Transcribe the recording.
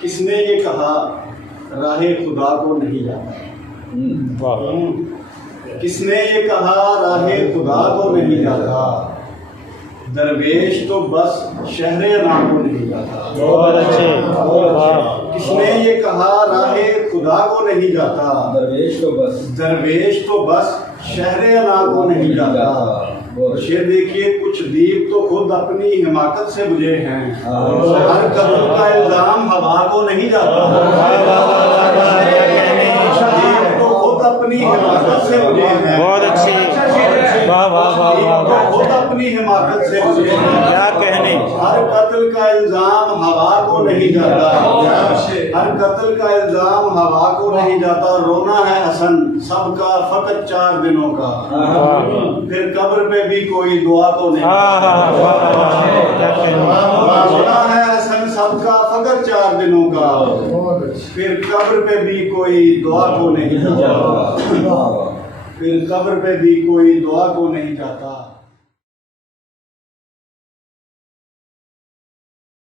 کس نے یہ کہا راہ خدا کو نہیں جاتا؟ کس نے یہ کہا راہ خدا کو نہیں جاتا؟ درویش تو بس شہر نام کو نہیں جاتا۔ بہت اچھے، کس نے یہ کہا راہ خدا کو نہیں جاتا؟ درویش تو بس شہر نام کو نہیں جاتا۔ شعر دیکھیے، کچھ دیپ تو خود اپنی حماقت سے بجھے ہیں، ہر قدم کا الزام ہوا کو نہیں جاتا۔ دیپ تو خود اپنی حماقت سے بجھے ہیں، بہت اچھی، واہ واہ واہ واہ، خود اپنی حماقت سے بجھے ہیں، کیا کہنے، ہر قتل کا الزام ہوا کو نہیں جاتا۔ ہر قتل کا الزام ہوا کو نہیں جاتا۔ رونا ہے حسن سب کا فقط 4 دنوں کا، پھر قبر پہ بھی کوئی دعا کو نہیں جاتا۔ رونا ہے حسن سب کا فقط 4 دنوں کا، پھر قبر پہ بھی کوئی دعا کو نہیں جاتا۔ پھر قبر پہ بھی کوئی دعا کو نہیں جاتا۔